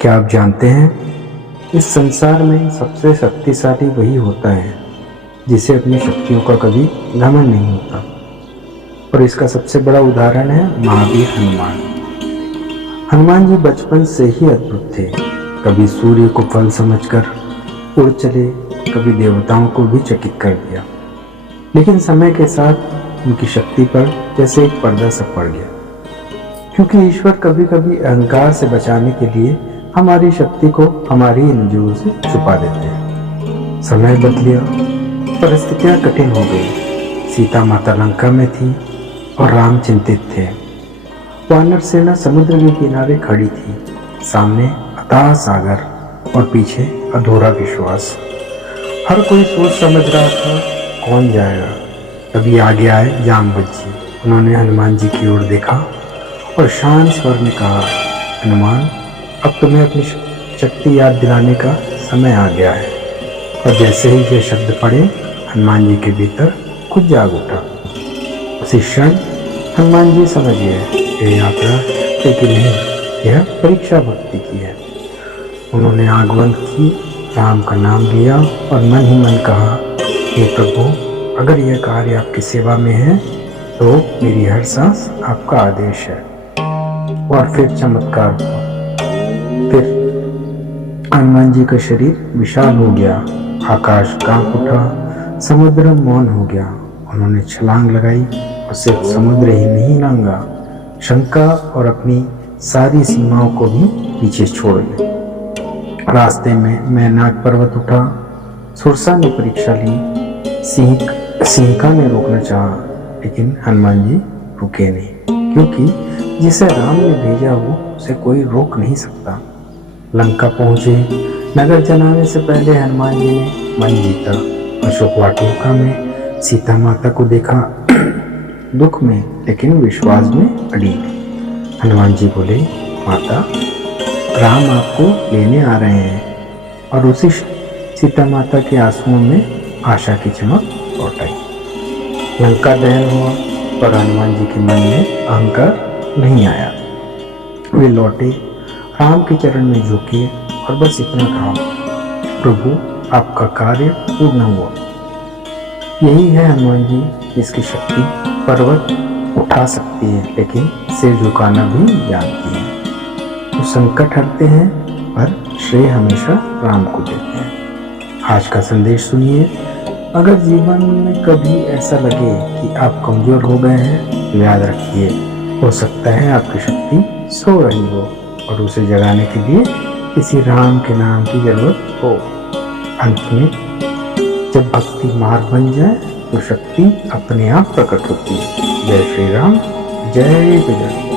क्या आप जानते हैं इस संसार में सबसे शक्तिशाली वही होता है जिसे अपनी शक्तियों का कभी घमंड नहीं होता। और इसका सबसे बड़ा उदाहरण है महावीर हनुमान। हनुमान जी बचपन से ही अद्भुत थे। कभी सूर्य को फल समझकर उड़ चले, कभी देवताओं को भी चकित कर दिया। लेकिन समय के साथ उनकी शक्ति पर जैसे एक पर्दा सा पड़ गया, क्योंकि ईश्वर कभी कभी अहंकार से बचाने के लिए हमारी शक्ति को हमारी इंद्रियों से छुपा देते हैं। समय बदलिया, परिस्थितियां कठिन हो गई। सीता माता लंका में थी और राम चिंतित थे। वानर सेना समुद्र के किनारे खड़ी थी, सामने अथाह सागर और पीछे अधूरा विश्वास। हर कोई सोच समझ रहा था कौन जाएगा। तभी आगे आए जामवंत जी। उन्होंने हनुमान जी की ओर देखा और शांत स्वर में कहा, हनुमान, अब तुम्हें अपनी शक्ति याद दिलाने का समय आ गया है। और जैसे ही ये शब्द पढ़े, हनुमान जी के भीतर खुद जाग उठा। उसी क्षण हनुमान जी समझ गए ये यात्रा शक्ति की नहीं, यह परीक्षा भक्ति की है। उन्होंने आंख बंद की, राम का नाम लिया और मन ही मन कहा, हे प्रभु, अगर यह कार्य आपकी सेवा में है तो मेरी हर सांस आपका आदेश है। और फिर चमत्कार हुआ। फिर हनुमान जी का शरीर विशाल हो गया, आकाश कांप उठा, समुद्र मौन हो गया। उन्होंने छलांग लगाई और सिर्फ समुद्र ही नहीं लांगा, शंका और अपनी सारी सीमाओं को भी पीछे छोड़ गए। रास्ते में मैनाक पर्वत उठा, सुरसा ने परीक्षा ली, सिंहिका ने रोकना चाहा, लेकिन हनुमान जी रुके नहीं, क्योंकि जिसे राम ने भेजा वो उसे कोई रोक नहीं सकता। लंका पहुंचे। नगर जलाने से पहले हनुमान जी ने मन जीता। अशोक वाटिका में सीता माता को देखा, दुख में लेकिन विश्वास में अड़ी। हनुमान जी बोले, माता, राम आपको लेने आ रहे हैं। और उसी सीता माता के आंसुओं में आशा की चमक लौट आई। लंका दहन हुआ, पर हनुमान जी के मन में अहंकार नहीं आया। वे लौटे, राम के चरण में झुके और बस इतना कहा, प्रभु, आपका कार्य पूर्ण हुआ। यही है हनुमान जी, जिसकी शक्ति पर्वत उठा सकती है लेकिन सिर झुकाना भी जानती है। वो संकट हरते हैं पर श्रेय हमेशा राम को देते हैं। आज का संदेश सुनिए। अगर जीवन में कभी ऐसा लगे कि आप कमजोर हो गए हैं तो याद रखिए, हो सकता है आपकी शक्ति सो रही हो और उसे जगाने के लिए किसी राम के नाम की जरूरत हो। अंत में जब भक्ति मार्ग बन जाए तो शक्ति अपने आप प्रकट होती है। जय श्री राम, जय बजरंग।